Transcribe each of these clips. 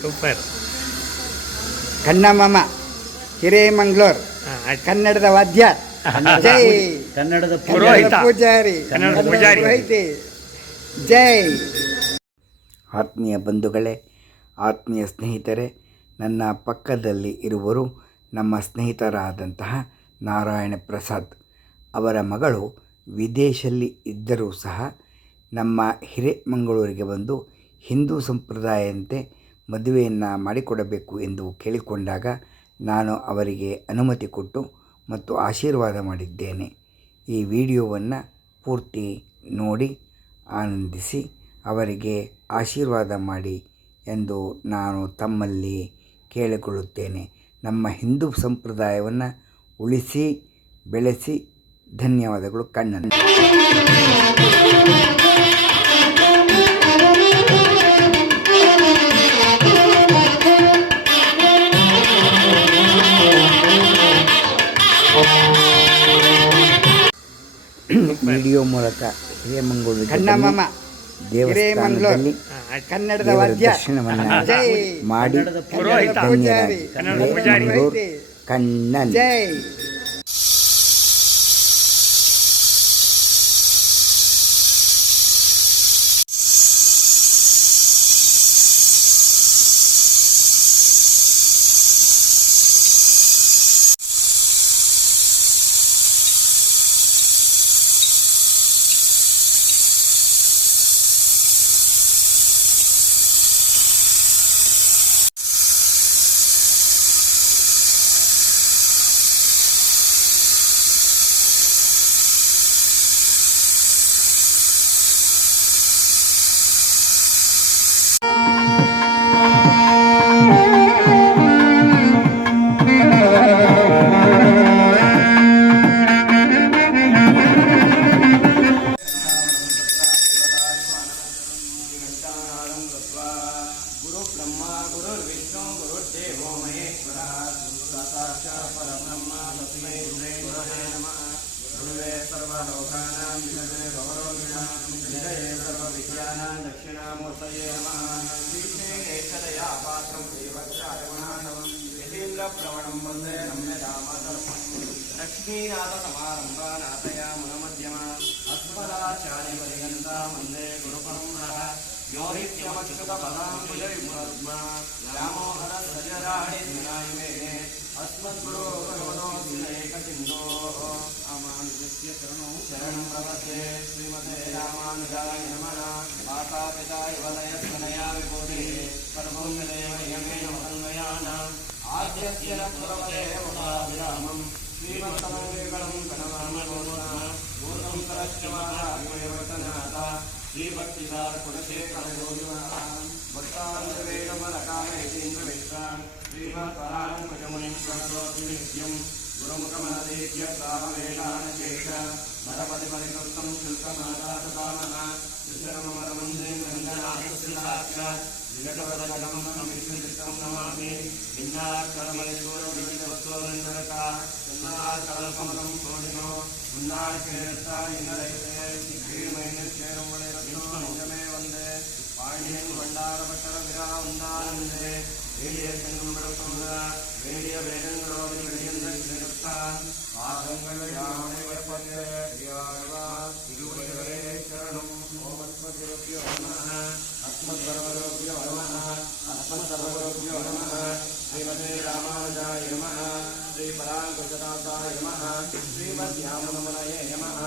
Super. ಕನ್ನಮಮ ಹಿರೇಮಂಗ್ಳೂರ್ ಕನ್ನಡದ ವಾದ್ಯ ಜೈ. ಕನ್ನಡದ ಪೂಜಾರಿ ಪುರೋಹಿತೆ ಜೈ. ಆತ್ಮೀಯ ಬಂಧುಗಳೇ, ಆತ್ಮೀಯ ಸ್ನೇಹಿತರೆ, ನನ್ನ ಪಕ್ಕದಲ್ಲಿ ಇರುವರು ನಮ್ಮ ಸ್ನೇಹಿತರಾದಂತಹ ನಾರಾಯಣ ಪ್ರಸಾದ್. ಅವರ ಮಗಳು ವಿದೇಶದಲ್ಲಿ ಇದ್ದರೂ ಸಹ ನಮ್ಮ ಹಿರೇಮಂಗಳೂರಿಗೆ ಬಂದು ಹಿಂದೂ ಸಂಪ್ರದಾಯದಂತೆ ಮದುವೆಯನ್ನು ಮಾಡಿಕೊಡಬೇಕು ಎಂದು ಕೇಳಿಕೊಂಡಾಗ ನಾನು ಅವರಿಗೆ ಅನುಮತಿ ಕೊಟ್ಟು ಮತ್ತು ಆಶೀರ್ವಾದ ಮಾಡಿದ್ದೇನೆ. ಈ ವಿಡಿಯೋವನ್ನು ಪೂರ್ತಿ ನೋಡಿ ಆನಂದಿಸಿ ಅವರಿಗೆ ಆಶೀರ್ವಾದ ಮಾಡಿ ಎಂದು ನಾನು ತಮ್ಮಲ್ಲಿ ಕೇಳಿಕೊಳ್ಳುತ್ತೇನೆ. ನಮ್ಮ ಹಿಂದೂ ಸಂಪ್ರದಾಯವನ್ನು ಉಳಿಸಿ ಬೆಳೆಸಿ. ಧನ್ಯವಾದಗಳು. ಕಣ್ಣನ್. ವಿಡಿಯೋ ಮೂಲಕ ಹಿರೇಮಂಗಳೂರು ಕನ್ನಮಮ ದೇವಸ್ಥಾನದಲ್ಲಿ ಕನ್ನಡದ ವಾದ್ಯ ದರ್ಶನವನ್ನು ಜೈ. ಮಾಡಿ ಪೂಜಾರಿ ಹಿರೇಮಂಗಳೂರು ಕಣ್ಣನ್. ಜೈ. ಲಕ್ಷ್ಮೀನಾಥ ಸಮಾರಂಭ ನಾಥಯ ಮುನಮಧ್ಯಮ ಅಸ್ಮದಾಚಾರ್ಯ ಪರ್ಯಂತ ವಂದೇ ಗುರುಪರಂಪರ ಯೋಹಿತ್ಯಮಚ್ಯುತ ಪದಾಂಬುಜಯುಗ್ಮ ವ್ಯಾಮೋಹರ ಸಜರಾಣಿ ಧ್ಯಾಯಮೇ ಅಸ್ಮದ್ಗುರು ಭಗವತೋಸ್ಮಿನೇಕಸಿಂಧೋ ರಾಮಾನುಜಸ್ಯ ಶರಣಂ ಪ್ರಪದ್ಯೆ ಶ್ರೀಮತೆ ರಾಮಾನುಜಾಯ ನಮಃ. ಮಾತಾಪಿತಾ ಯುವದಯಸ್ತನಯಾ ವಿಭೂತಿಃ ಸರ್ವೋನ್ನದೇವ ಯಮೇನ ಮಹನ್ಮಯಾನಾಂ ಆದ್ಯಸ್ಯ ಪುರವದೇ ಉಪಾಭಿರಾಮಂ ಶ್ರೀಮತ್ತಮಂಗಲಂ ಗಣನಾಮಗೋನಃ ಭೂತಂ ಸರಸ್ಯಮಾನಾತ್ಮಯವರ್ತನಾಥ ಶ್ರೀಭಕ್ತಿಸಾರ ಕುಲಶೇಖರಯೋಗಿನಃ ಭಕ್ತಾಂತವೇಗಮಲಕಾಮೇತೀಂದ್ರವಿಶ್ರಾಂ ಶ್ರೀಮತ್ಪರಾಂಕಜಮುನಿಂ ಪ್ರಣತೋಸ್ಮಿ ನಿತ್ಯಂ ಗುರುಮುಖಮನದೇತ್ಯ ಸಾಮವೇದಾನಶೇಷ ನರಪತಿಪರಿಕೃತಂ ಶುಲ್ಕಮಾದಾತತಾಮಃ ತ್ರಿಶರಮಮರಮಂದೇ ಗಂಗನಾಥಸ್ಯ ಸಾಕ್ಷಾತ್ ವಿಘಟವರಗಮಂ ವಿಷ್ಣುಚಿತ್ತಂ ನಮಾಮಿ. ಭಿನ್ನಾಕರಮಲೇಶ್ವರವಿಜಯವಸ್ತೋರಂಜನಕ ಸನ್ನಾಕರಲ್ಪಮದಂ ಸೋಡಿನೋ ಮುನ್ನಾಡಿಕೆಯತ್ತಾಯಿ ನರೈತೆ ಶ್ರೀಮೈನಶ್ಚೇರಂ ವಳೆರತ್ನೋಜಮೇ ವಂದೇ ಪಾಂಡ್ಯನ್ ಭಂಡಾರಭಟ್ಟರ ವಿರಾವಂದಾನಂದೇ ವೇಡಿಯ ಸಂಗಂ ಬೆಳಕುಂದ ವೇಡಿಯ ವೇಗಂಗಳೋ ವಿಳಿಯಂದ ಪಾದಂಗಳ ಯಾವಣೆ ವೈಪರ್ಯ ಇರುವರೆ ಶರಣಂ. ಓಂ ಅಸ್ಮದ್ಗುರುಭ್ಯೋ ನಮಃ. ಅಸ್ಮದ್ಸರ್ವಗುರುಭ್ಯೋ ನಮಃ. ಅಸ್ಮತ್ಸರ್ವಗುರುಭ್ಯೋ ನಮಃ. ಶ್ರೀಮತೆ ರಾಮಾನುಜಾಯ ನಮಃ. ಶ್ರೀ ಪರಾಂಕುಶದಾಸಾಯ ನಮಃ. ಶ್ರೀಮದ್ಯಾಮನಮನಯೇ ನಮಃ.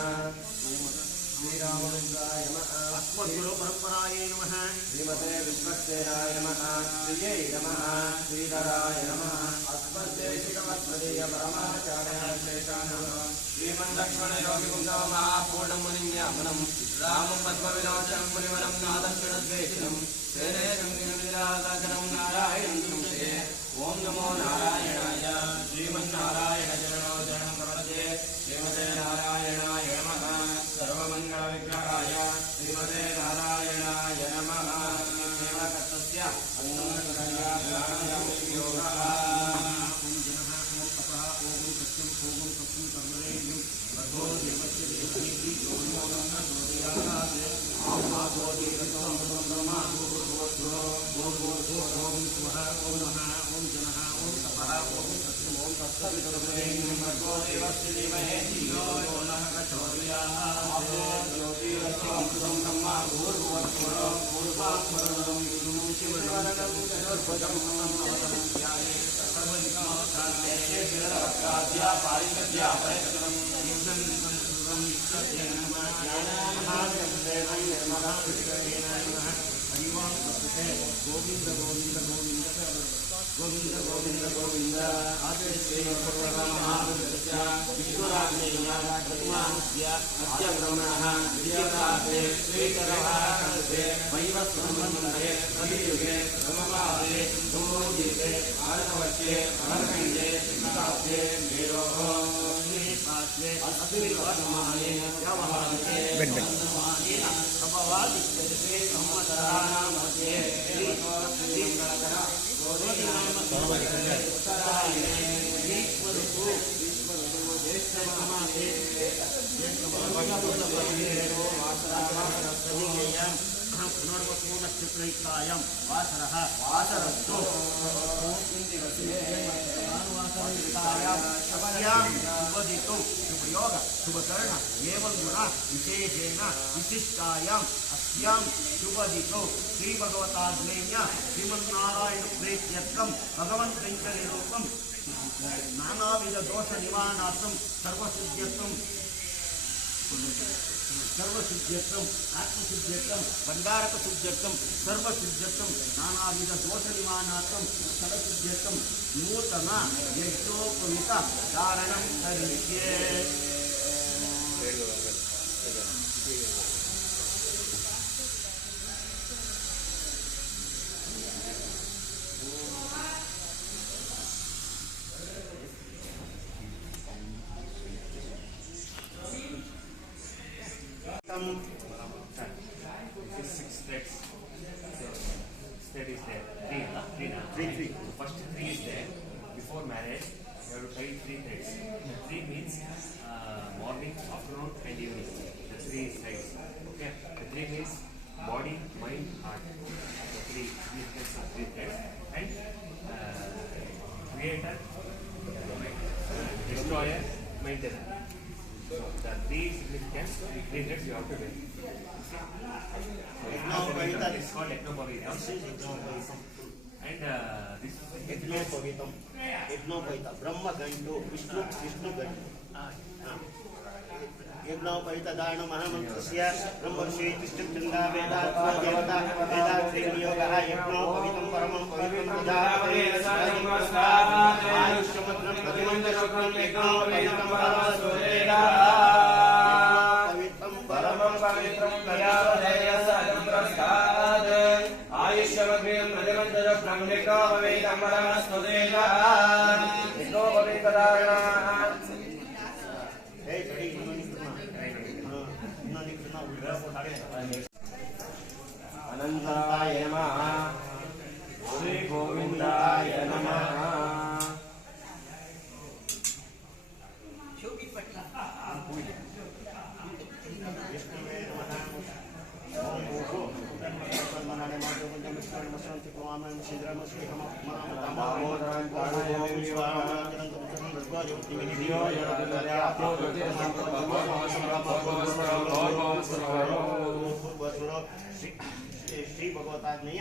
ಶ್ರೀರಾಮಚಂದ್ರಾಯ ನಮಃ. ಅಸ್ಮದ್ಗುರು ಪರಂಪರಾಯೇ ನಮಃ. ಶ್ರೀಮತೆ ವಿಶ್ವಕ್ಸೇನಾಯ ನಮಃ. ಶ್ರೀಯೈ ನಮಃ. ಶ್ರೀಧರಾಯ ನಮಃ. ಅಸ್ಮದ್ದೇಶಿಕಮಸ್ಮದೀಯ ಪರಮಾಚಾರ್ಯಾಯ ಶ್ರೇಷ್ಠಾಯ ನಮಃ. ಶ್ರೀಮಲ್ಲಕ್ಷ್ಮಣ ಯೋಗಿಗುಂಡೋ ಮಹಾಪೂರ್ಣಂ ಮುನಿಮ್ಯಾಮನಂ ರಾಮಂ ಪದ್ಮವಿಲೋಚನಂ ಮುನಿವರಂ ನಾದಕ್ಷಿಣದ್ವೇಷಣಂ ಸೇನೆ ಸಂಗೀತನಿರಾಗಜನಂ ನಾರಾಯಣಂ ಸಂಶಯೇ. ಓಂ ನಮೋ ನಾರಾಯಣಾಯ. ಶ್ರೀಮನ್ನಾರಾಯಣ ಚರಣೋ ಶರಣಂ ಪ್ರಪದ್ಯೆ. ಶ್ರೀಮತೆ ನಾರಾಯಣಾಯ ನಮಃ. ಸರ್ವಮಂಗಳ ವಿಗ್ರಹಾಯ ಶ್ರೀಮತೆ ನಾರಾಯಣಾಯ ನಮಃ. ಸೇವಕರ್ತಸ್ಯ ಯೋಗಃ. नमः ओम जनः ओम तपः ओम सत्यम ओम तत्सवितुर्वरेण्यं भर्गो देवस्य धीमहि धियो यो नः प्रचोदयात् ज्योतिरस्यमृतं ब्रह्मा भूर्भुवस्वरो भूर्भुवस्वरो शिववरदं चतुर्भुजं नमस्यामि सर्वविघ्नोपशान्ते शिरवक्त्राद्या पारिषद्या परतरं नित्यं सर्वं सत्यं नमः महादेवं निर्मला विष्णुवेन नमः हरिवां सत्ते गोविंद गोविंद गोविंद गोविंद गोविंद गोविंद आदि श्री महादेवस्य विष्णुराज्ञेया प्रतिमानस्य अद्य ब्रह्मणः द्वितीयकाले श्रीकरवाहकल्पे वैवस्वन्वन्दे कलियुगे ब्रह्मवादे धूमोदीपे भारतवर्षे भरतखण्डे विकासे मेरोः निपात्ये अस्तिविवर्तमाने व्यवहारे वर्तमानेन अपवादिष्यते संवत्सराणां मध्ये श्रीकरः गोविन्दनाम सर्वजने उत्तरायणे विश्वऋतु ज्येष्ठमासे ज्येष्ठमासो वासरः पुनर्वसूनक्षत्रयुक्तायां वासरः वासरस्तु भानुवासरयुक्तायां शबर्यां शुभदितौ शुभयोग शुभकर्ण एवं गुण विशेषेण विशिष्टायाम् अस्यां शुभदितौ श्रीभगवताग्नेय श्रीमन्नारायणप्रीत्यर्थं भगवन्कैङ्कर्यरूपं नानाविधदोषनिवारणार्थं सर्वसिद्ध्यर्थं सर्वसिद्ध्यर्थम आत्मसिद्ध्यर्थम भंडारकसिद्ध्यर्थम सर्वसिद्ध्यर्थम नानाविधदोषनिवारणार्थम सर्वसिद्ध्यर्थम नूतन यज्ञोपवीत धारणं करिष्ये This is 6 threads. So, thread is there. Three. So first 3 is there. Before marriage, you have to tie 3 threads. 3 means morning, afternoon, and evening. The 3 sides. Okay. The 3 means body, mind, heart. The 3 significance of 3 threads. And creator, destroyer, maintainer. So the 3 significance, 3 threads you have to wear. Yajnopavita is called Yajnopavita. And this यज्ञोपवीतं ब्रह्म गंटो विष्णु गंटो यज्ञोपवीत दान महामंत्रस्य ब्रह्मर्षि तिष्ठचंदा वेदात्मा देवता वेदात्रि नियोगः यज्ञोपवीतं परमं पवित्रं ददाति आयुष्यमग्नं प्रतिमंजशुक्रं यज्ञोपवीतं परमसूरेदा पवित्रं परमं पवित्रं कयावदेयसदप्रस्ताद् आयुष्यमग्नं प्रतिमंजशुक्रं यज्ञोपवीतं परमसूरेदा अनंताय नमः श्री गोविंदाय नमः श्री भगवताग्नेय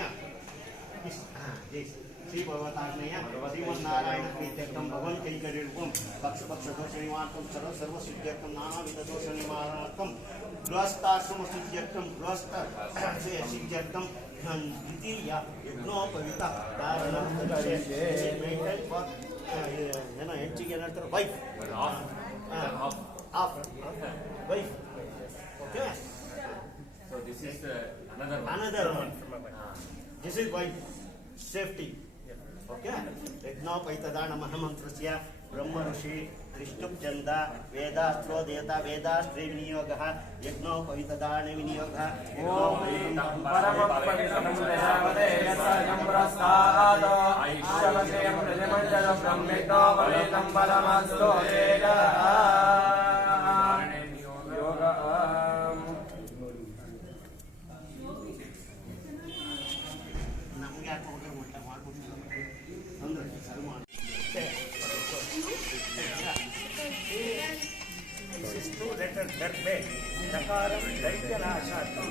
श्री भगवताग्नेय श्रीमन्नारायण प्रीत्यर्थम भगवन् कैंकर्यरूपम पक्ष दोष निवारणं सर्व सिद्ध्यर्थम नानाविध दोष निवारणार्थम गृहस्थाश्रम सिद्ध्यर्थम गृहस्थ सिद्ध्यर्थम द्वितीय यज्ञोपवीत धारणं करिष्ये मेंटेन फॉर ಹೆಂಚಿಗೆ ಏನಂತಾರೆ wife of wife okay so this is another one. This is why safety. Okay. यज्ञोपवीतदान महामंत्रस्य ब्रह्म ऋषि त्रिष्टुप्छन्द वेदास्त्रो देवता वेदास्त्रे विनियोगः यज्ञोपवीतदान विनियोगः नಮಗೆ This is two letters Darbe. Dakaram Daityanashatam.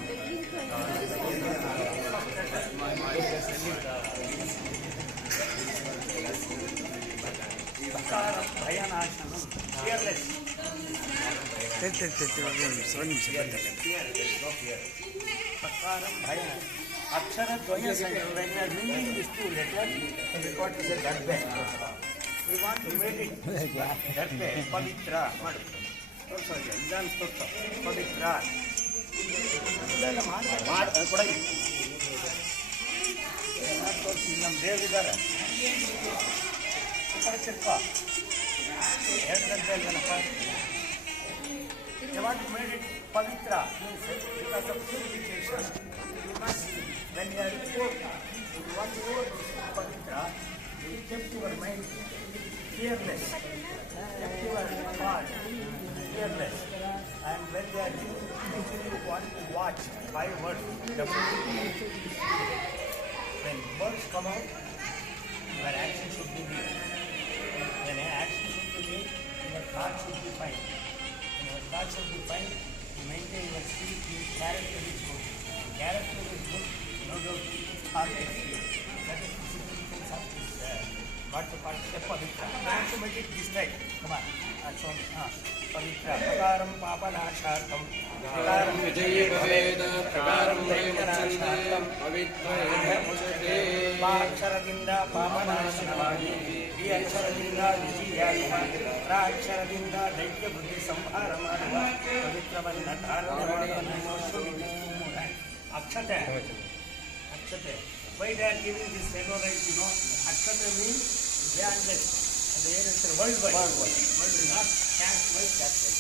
Dakaram Bhayanashanam. Fearless. Fearless. No fear. Dakaram Bhayanashanam. Akshara Dvaya Sankhya. When we are mingling these two letters, we got to say Darbe. We want to make it Darbe, Pavitra. ಇದನ್ನು ತೊಟ್ಟು ಪವಿತ್ರ ಇದೆಲ್ಲ ಮಾಡಿ ಕೊಡಗಿ ತೋರಿಸಿ ನಮ್ಮ ದೇವರಿದ್ದಾರೆ ಈ ಕಡೆ ಚಿಕ್ಕ ಎರಡು ಗಂಟೆ ಅಲ್ವೇನಪ್ಪ You want to make it pavitra means because of purification. You must, when you are you want to go pavitra, you keep your mind fearless, keep your heart fearless. And when they are you want to watch 5 words. When words come out, your action should be neat. When action should be neat, your thought should be fine. When your thought should be fine, you maintain your spirit, your character is good. Character is good, no doubt, thought is good. That is the significance of this. What to call step pavitra. I have to make it this type. Come on. That's all. Pavitra. Prakaram papanashartham. Prakaram विजयी भवेद प्रकारं वैमचन्दं पवित्रमुच्यते ಪಾಕ್ಷರದಿಂದ ಪಾಪನಾಶನವಾಗಿ ಈ ಅಕ್ಷರದಿಂದ ವಿಜಯಾತ್ಮ ಪ್ರಾಕ್ಷರದಿಂದ ದೈತ್ಯ ಬುದ್ಧಿ ಸಂಹಾರ ಮಾಡುವ ಪವಿತ್ರವನ್ನ ಧಾರಣ ಮಾಡುವ ಅಕ್ಷತೆ akshata why they are giving this ಸೆಲೋರೈಟ್ you know akshata means they are less ಅದು ಏನು ಹೇಳ್ತಾರೆ world wide not caste wide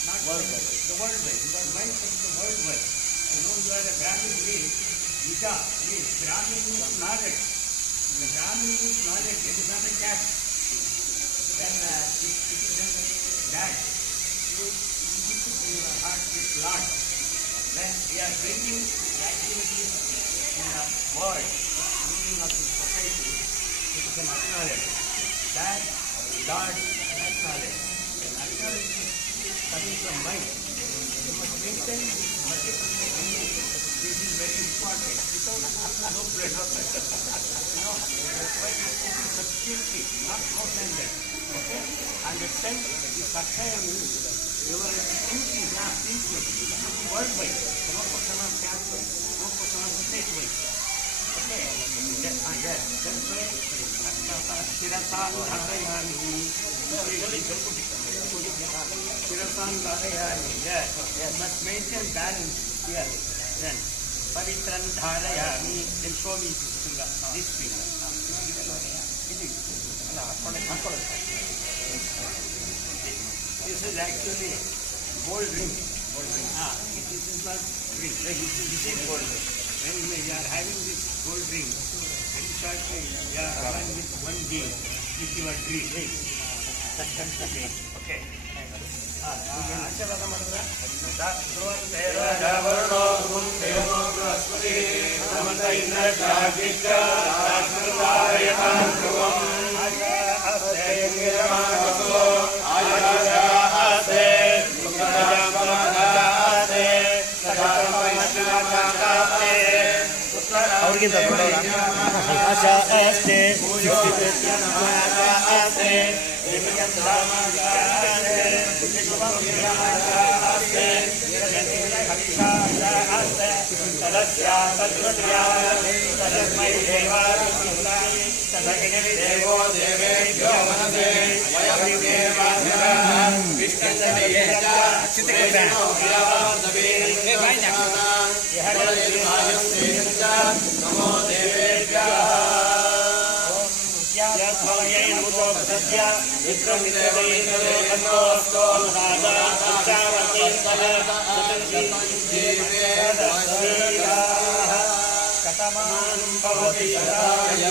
not world wide the world wide your mind is the world wide you know you are a Brahmana Vita means Brahmin means knowledge. The Brahmin means knowledge. It is not a caste. Then it is that you keep it in your heart with Lord. When we are bringing the activities in the world, bringing up in society, it is an acknowledge. That Lord acknowledge. And acknowledge is coming from mind. You must maintain this multiple meaning. This is very important. Without no bread or butter. That's why it is substitute, not more than that. Okay? And the sense is Sakshaya means your thinking, not thinking. Worldwide. No person of caste, no person of state-wide. Okay? That's why Shirasan Dhadayani. Shirasan Dhadayani. Yes. Must maintain balance here. Then, Pavitran Dharayami, then show me this finger. This finger. This is actually gold ring. This is not ring. This is gold ring. When we are having this gold ring, very shortly we are having with one game with your dream. Okay. ಆಶೀರ್ವಾದ ಮಾಡಿದ್ರೆ ಅವ್ರಿಗಿಂತ ಆಶಾ ಅಷ್ಟೇ देवो देवेभ्यो मनसे नमो देवेभ्यः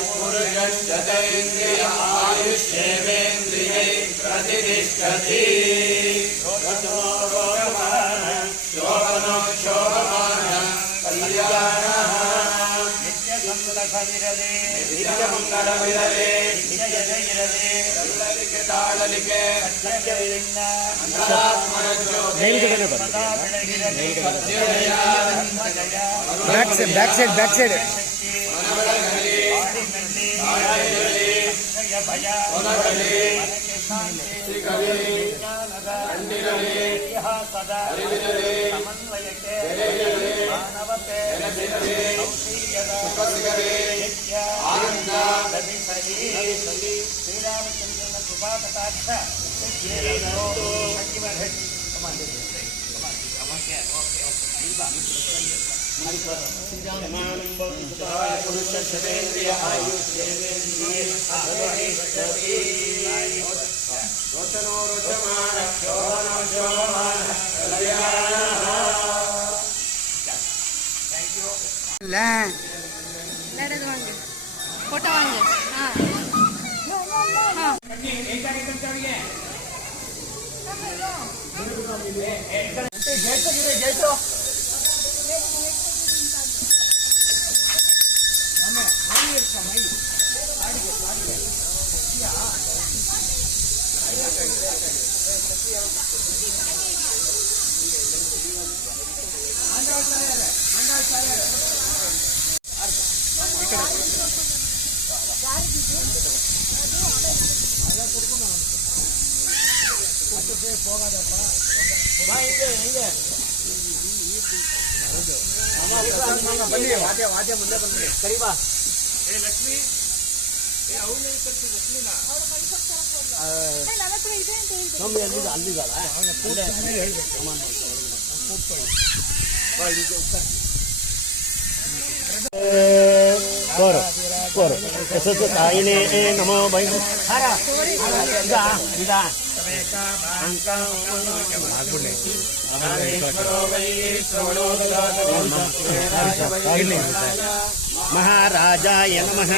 पुरुषश्चतेन्द्रिय आयुष्येवेन्द्रिये प्रतिष्ठति शोभनो शोभमानः कल्याणः नित्यसन्ततविरले ಮಂಗಳವಿರಲಿ ಎಲ್ಲರಿಗೆ ತಾಳಲಿಕೆ ಅಂತರಾತ್ಮನ ಜ್ಯೋತಿ back side ಮನಬೆಳಗಲಿ ತಾಳಲಿರಲಿ ಹೊನಗಲಿ ಸಿಗಲಿ ಕಣ್ಣಿರಲಿ ಅರಿವಿರಲಿ ಬೆಲೆಯಿರಲಿ ನೆನಪಿರಲಿ ಸುಖ ಸಿಗಲಿ ಆನಂದ ಶ್ರೀರಾಮಚಂದ್ರನ ಕೃಪಾ ಕಟಾಕ್ಷ ಪುರುಷ ಶತೇಂದ್ರಿಯ ಆಯುಷ್ಯೇಂದ್ರಿಯ ರೋಚನೋರುಚಮಾನ ಶೋಭನೋಶೋಭಮಾನ ಕಲ್ಯಾಣ लड़द वांगे फोटो वांगे हाँ हाँ ತಾಯಿನೇ ನಮೋ ಬೈ ಮಹಾರಾಜಾಯ ನಮಃ.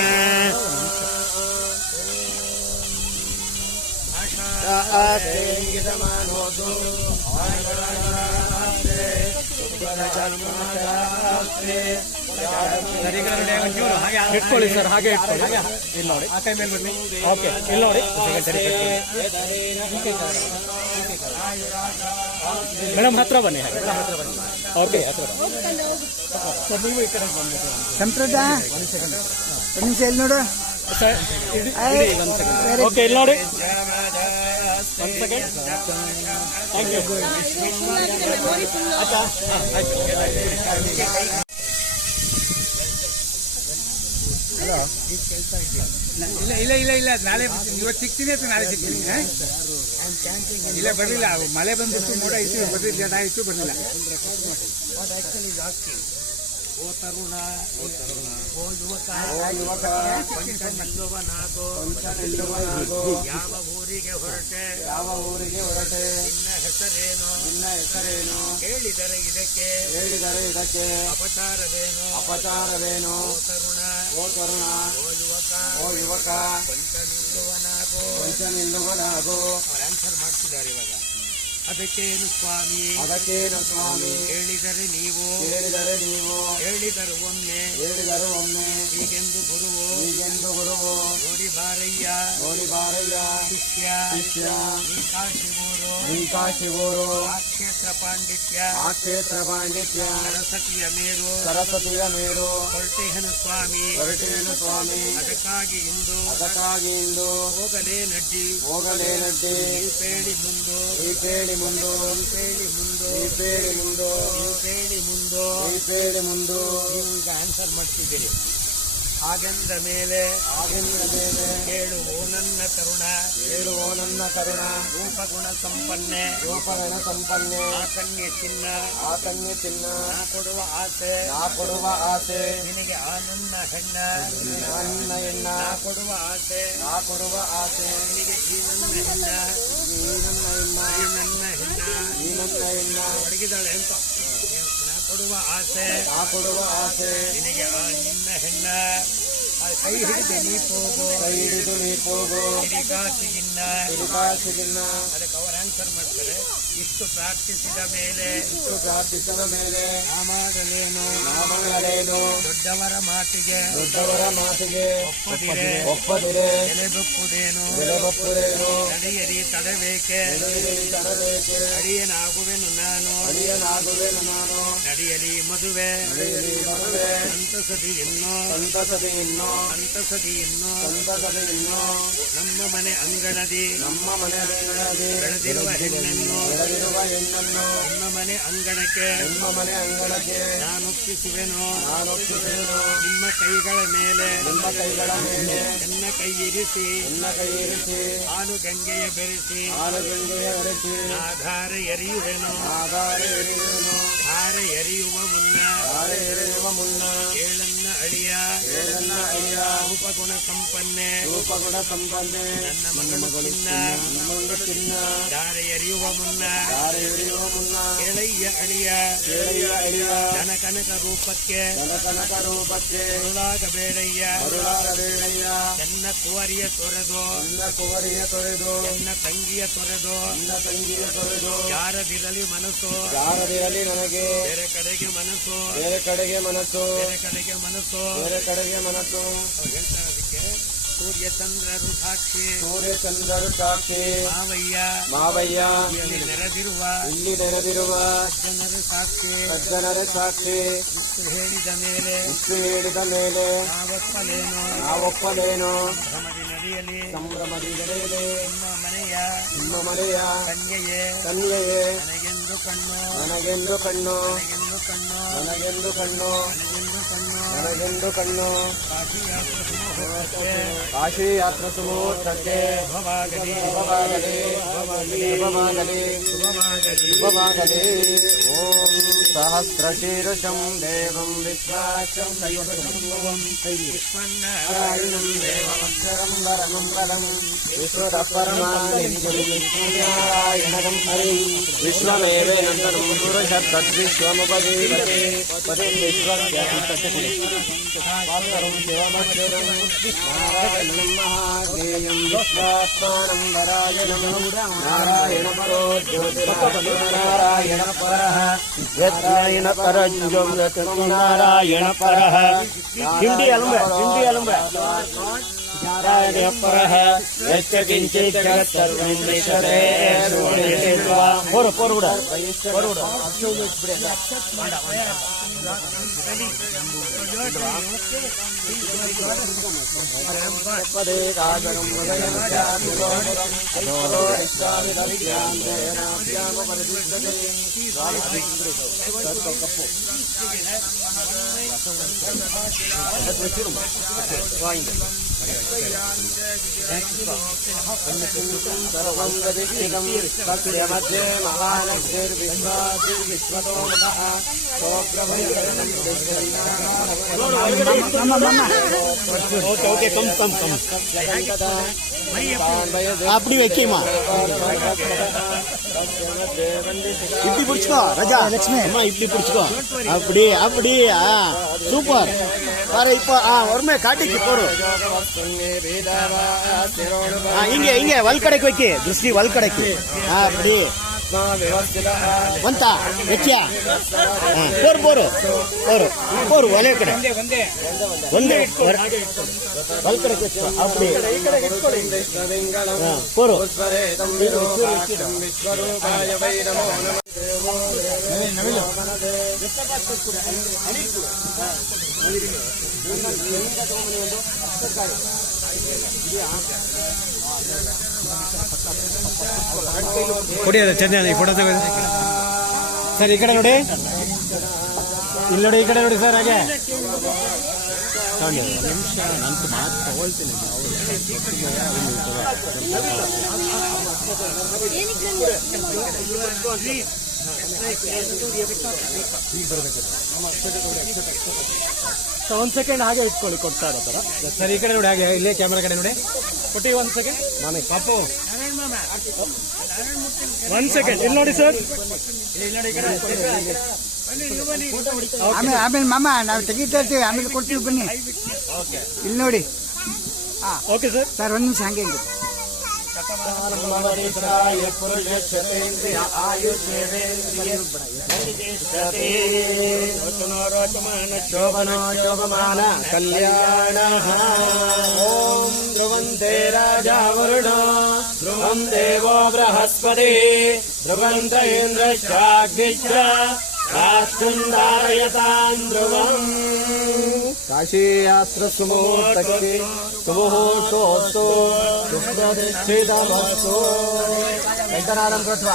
ಇಟ್ಕೊಳ್ಳಿ ಸರ್, ಹಾಗೆ ಇಟ್ಕೊಳ್ಳಿ. ಇಲ್ಲಿ ನೋಡಿ, ಆ ಕೈ ಮೇಲೆ ಬನ್ನಿ. ಓಕೆ, ಇಲ್ಲಿ ನೋಡಿ ಮೇಡಮ್, ಹತ್ರ ಬನ್ನಿ. ಓಕೆ, ಹತ್ರ ಸರ್, ನೀವು ಈ ಕಡೆ ಬನ್ನಿ. ಸಂಪ್ರದಾಯ ಒಂದು ನಿಮಿಷ ಇಲ್ಲಿ ನೋಡು. ಸರ್, ಒಂದು ಸೆಕೆಂಡ್. ಓಕೆ, ಇಲ್ಲಿ ನೋಡಿ, ಒಂದು ಸೆಕೆಂಡ್. Thank you. ಆಯ್ತಾ? ಆಯ್ತು. ಇಲ್ಲ ನಾಳೆ ಇವತ್ತು ಸಿಗ್ತೀನಿ ಅಥವಾ ನಾಳೆ ಸಿಗ್ತೀನಿ. ಇಲ್ಲ ಬರಲಿಲ್ಲ, ಮಳೆ ಬಂದ್ಬಿಟ್ಟು ಮೋಡ ಇತ್ತು, ಬರಲಿಲ್ಲ, ಜನ ಇತ್ತು, ಬರಲಿಲ್ಲ. ಓ ತರುಣ ಓ ಯುವಕ ಪಂಚನಿಲ್ಲುವನಾಗೋ ಯಾವ ಊರಿಗೆ ಹೊರಟೆ ನಿನ್ನ ಹೆಸರೇನು ಹೇಳಿದರೆ ಇದಕ್ಕೆ ಅಪಚಾರವೇನು ಓ ತರುಣ ಓ ಯುವಕ ಪಂಚನಿಲ್ಲುವನಾಗೋ ಅವ್ರು ಆನ್ಸರ್ ಮಾಡ್ತಿದ್ದಾರೆ ಇವಾಗ. ಅದಕ್ಕೇನು ಸ್ವಾಮಿ ಹೇಳಿದರೆ ನೀವು ಹೇಳಿದರು ಒಮ್ಮೆ ಹೀಗೆಂದು ಗುರುವು ನೋಡಿ ಬಾರಯ್ಯ ಶಿಷ್ಯ ನೀಕಾಶಿವೂರು ಆಕ್ಷೇತ್ರ ಪಾಂಡಿತ್ಯ ಸರಸ್ವತಿಯ ಮೇರು ಹೊರಟೇಹನು ಸ್ವಾಮಿ ಅದಕ್ಕಾಗಿ ಇಂದು ಹೋಗಲೇ ನಡ್ಡಿ ಪೇಳಿ ಮುಂದು ಈಗ ಆನ್ಸರ್ ಮಾಡ್ತಿದ್ದೀರಿ. ಹಾಗೆಂದ ಮೇಲೆ ಕೇಳು ಓ ನನ್ನ ಕರುಣ ರೂಪಗುಣ ಸಂಪನ್ನೆ ಆಕನ್ಯ ಚಿನ್ನ ನಾ ಕೊಡುವ ಆಸೆ ನಿನಗೆ ಆ ನನ್ನ ಹೆಣ್ಣ ನಾ ಕೊಡುವ ಆಸೆ ನಿನಗೆ ಈ ನನ್ನ ಹೆಣ್ಣ ಒಡಗಿದಾಳೆ ಅಂತ. ನಾ ಕೊಡುವ ಆಸೆ ನಿನಗೆ ಆ ನಿನ್ನ ಹೆಣ್ಣ ಕೈ ಹಿಡಿದು ನೀ ಹೋಗು, ಕೈ ಹಿಡಿದು ನೀ ಹೋಗು, ಹಿಡಿಗಾಸಿಗಿನ್ನ ಹಿಡಿಗಾಸಿಗಿನ್ನ ಅದಕ್ಕೆ ಅವರು ಆನ್ಸರ್ ಮಾಡ್ತಾರೆ. ಇಷ್ಟು ಪ್ರಾರ್ಥಿಸಿದ ಮೇಲೆ ಪ್ರಾರ್ಥಿಸಿದ ಮೇಲೆ ನಾಮಾಗಲೇನು ನಾಮಗಳೇನು ದೊಡ್ಡವರ ಮಾತಿಗೆ ಒಪ್ಪದಿರೆ ಎಲೆಬಪ್ಪುದೇನು ಬೆಲೆಬಪ್ಪುದೇನು ನಡೆಯರಿ ತಡಬೇಕೆ ಅಡಿಯನಾಗುವೆನು ನಾನು ನಡೆಯಲಿ ಮದುವೆ ಸಂತಸದಿ ಇನ್ನೋ ನಮ್ಮ ಮನೆ ಅಂಗಣದಿ ಬೆಳೆದಿರುವ ಹೆಣ್ಣನ್ನು ನಿಮ್ಮ ಮನೆ ಅಂಗಣಕ್ಕೆ ನಾನೊಪ್ಪಿಸುವೆನು ನಿಮ್ಮ ಕೈಗಳ ಮೇಲೆ ನನ್ನ ಕೈ ಇರಿಸಿ ಹಾಲು ಗಂಗೆಯ ಬೆರೆಸಿ ಆಧಾರ ಎರೆಯುವೆನು ಧಾರೆ ಎರೆಯುವ ಮುನ್ನ ಏಳನ್ನ ಅಳಿಯ ರೂಪಗುಣ ಸಂಪನ್ನೆ ನನ್ನ ಮಗಳು ಚಿನ್ನ ಧಾರೆ ಎರೆಯುವ ಮುನ್ನ ಎಳೆಯ ಅಳಿಯ ಜನಕನಕ ರೂಪಕ್ಕೆ ಅರುಳಾಗಬೇಡಯ್ಯ ನನ್ನ ಕುವರಿಯ ತೊರೆದು ನನ್ನ ತಂಗಿಯ ತೊರೆದು ಯಾರದಿರಲಿ ಮನಸ್ಸು ನನಗೆ ಬೇರೆ ಕಡೆಗೆ ಮನಸ್ಸು ಅವ್ರು ಹೇಳ್ತಾರೆ ಅದಕ್ಕೆ ಸೂರ್ಯಚಂದ್ರರು ಸಾಕ್ಷಿ ಮಾವಯ್ಯ ಇಲ್ಲಿ ನೆರೆದಿರುವ ಸಜ್ಜನರ ಸಾಕ್ಷಿ ಇಷ್ಟು ಹೇಳಿದ ಮೇಲೆ ನಾವೊಪ್ಪಲೇನು ಸಂಭ್ರಮದಿ ನಡೆಯಲಿ ನಿಮ್ಮ ಮನೆಯ ಕನ್ಯೆಯೇ ನನಗೆಂದು ಕಣ್ಣು ಕಾಶಿ ಯಾತ್ರ ಸುಮೂರ್ತಕ್ಕೆ ಶುಭವಾಗಲಿ. ಓಂ ಸಹಸ್ರಶೀರ್ಷಂ ದೇವಂ ವಿಶ್ವಾಕ್ಷಂ ವಿಶ್ವನಾರಾಯಣಂ ದೇವಮಕ್ಷರಂ ವರಮಂಗಲಂ ವಿಶ್ವದಪರಮಾನಿರ್ಗುರುನಾರಾಯಣಂ ಹರಿ ವಿಶ್ವಮೇವೇನಂತರಂ ಪುರುಷ ತದ್ವಿಶ್ವಮುಪಜೀವತೆ ಪದೇ ವಿಶ್ವಸ್ಯಾಂ ದೇವಮಕ್ಷರಂ ನಾರಾಯಣಂ ಮಹಾಜ್ಞೇಯಂ ವಿಶ್ವಾತ್ಮಾನಂ ವರಾಯಣಂ ನಾರಾಯಣ ಪರೋ ಜ್ಯೋತಿರಾಯಣ ಪರಃ ನಾರಾಯಣ ಪರಜ್ಜಂ ನಾರಾಯಣ ಪರಃ ಹಿಂಡಿ ಅಲಂಬ ನಾರಾಯಣ ಪರಃ ಯಚ್ಚ ಕಿಂಚಿತ್ ಜಗತ್ ಸರ್ವಂ ವಿಶ್ವೇ ಸೋಡಿತ್ವಾ ಪೋರುಡ ಪದೇ ರಾಗಂ मध्ये महानग्निर्विश्वातिर्विश्वतोमुखः ಓಕೆ ಕಮ್ அப்படி வைக்கிமா இப்படி பிடிச்சுக்கோ ராஜா லட்சுமி அம்மா இப்படி பிடிச்சுக்கோ அப்படி சூப்பர் பாரு இப்போ ஒருமே காட்டிக்கு போறோம் இங்க வல்கடைக்கு வைக்க திருஷ்டி வல்கடைக்கு அப்படி ಬಂತಾ ಹೆಚ್ಚ போரு ಒಲೆ ಕಡೆ ಒಂದೇ ಬಲ್ ಕಡೆ அப்படி போರು ಕೊಡಿಯೋದು ಚಂದ ಫೋಟೋ ತೆಗೆದು ಸರ್ ಈ ಕಡೆ ನೋಡಿ ಇಲ್ಲಿ ನೋಡಿ ಈ ಕಡೆ ನೋಡಿ ಸರ್ ಹಾಗೆ ನಿಮಿಷ ನಂತು ಮಾತು ತಗೊಳ್ತೀನಿ ಒಂದ್ ಸೆಕೆಂಡ್ ಹಾಗೆ ಇಟ್ಕೊಳ್ಳಿ ಕೊಡ್ತಾ ಇರೋ ತರ ಸರ್ ಈ ಕಡೆ ನೋಡಿ ಹಾಗೆ ಇಲ್ಲೇ ಕ್ಯಾಮೆರಾ ಕಡೆ ನೋಡಿ ಕೊಟ್ಟಿ ಒಂದ್ ಸೆಕೆಂಡ್ ನಾನೇ ಪಾಪು ಒಂದ್ ಸೆಕೆಂಡ್ ಇಲ್ಲಿ ನೋಡಿ ಸರ್ ಇಲ್ಲಿ ನೋಡಿ ಆಮೇಲೆ ಆಮೇಲೆ ಮಾಮ ನಾವು ತೆಗಿತಾ ಇರ್ತೀವಿ, ಆಮೇಲೆ ಕೊಡ್ತೀವಿ ಬನ್ನಿ. ಇಲ್ಲಿ ನೋಡಿ. Okay sir. ಸರ್ ಒಂದು ನಿಮಿಷ ಹಂಗೆ ಹಿಂಗೆ. ಶೋಭನೋ ಶೋಭಮಾನ ಕಲ್ಯಾಣ. ಓಂ ಧ್ರುವಂತೆ ರಾಜ ವರುಣ ಧ್ರುವಂ ದೇವೋ ಬೃಹಸ್ಪತಿ ಧ್ರುವಂತ ಇಂದ್ರಶ್ಚಾಗ್ನಿಶ್ಚ ರಾಷ್ಟ್ರಂಧಾರಯತಾಂ ಧ್ರುವಂ. ಕಾಶೀಯಾಸ್ತ್ರ ಸುಮುಹೂರ್ತಕ್ಕೆ ಸುಮುಹೂರ್ತೋಸ್ತು ಶುಭ್ರದಿಷ್ಠಿತಮಸ್ತು. ವೆಂಕಟನಾಥಂ ಕೃತ್ವ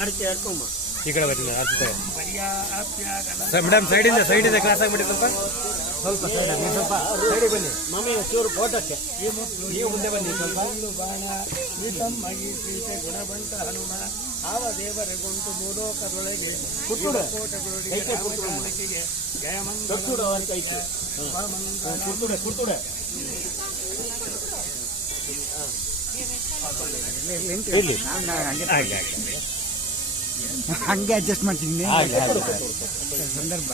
ಅಡಿಕೆ ಹಾಕೊಂಬ. ಈ ಕಡೆ ಬರ್ತೀನಿ ಆಡ್ತಾರೆ ಮೇಡಮ್. ಸೈಡಿಂದ ಕ್ಲಾಸ್ ಆಗಿಬಿಡಿ. ಸ್ವಲ್ಪ ಸೈಡಿಗೆ ಬನ್ನಿ. ಮಮ್ಮಿ ಚೂರು ಫೋಟೋಕ್ಕೆ ನೀವು ಮುಂದೆ ಬನ್ನಿ ಸ್ವಲ್ಪ. ಗುಣವಂತ ಹನುಮ ಆವ ದೇವರಗೊಂಡು ಭೂಲೋಕದೊಳಗೆ ಕುಟ್ಟುಡು ಜಯಮಂತ ಕುಟ್ಟುಡು ಅಂತ ಐತೆ. ಕುಟ್ಟುಡೆ ಕುಟ್ಟುಡೆ ಇರ್ಲಿ. ಹಂಗೆ ಅಡ್ಜಸ್ಟ್ ಮಾಡ್ತೀನಿ ಸಂದರ್ಭ.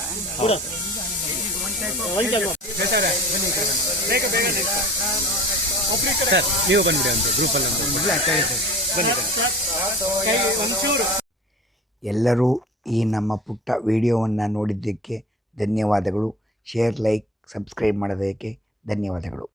ಸರ್ ನೀವು ಬಂದ್ಬಿಡಿ ಅಂತ ಗ್ರೂಪಲ್ಲಿ ಎಲ್ಲರೂ ಈ ನಮ್ಮ ಪುಟ್ಟ ವಿಡಿಯೋವನ್ನು ನೋಡಿದ್ದಕ್ಕೆ ಧನ್ಯವಾದಗಳು. ಶೇರ್, ಲೈಕ್, ಸಬ್ಸ್ಕ್ರೈಬ್ ಮಾಡೋದಕ್ಕೆ ಧನ್ಯವಾದಗಳು.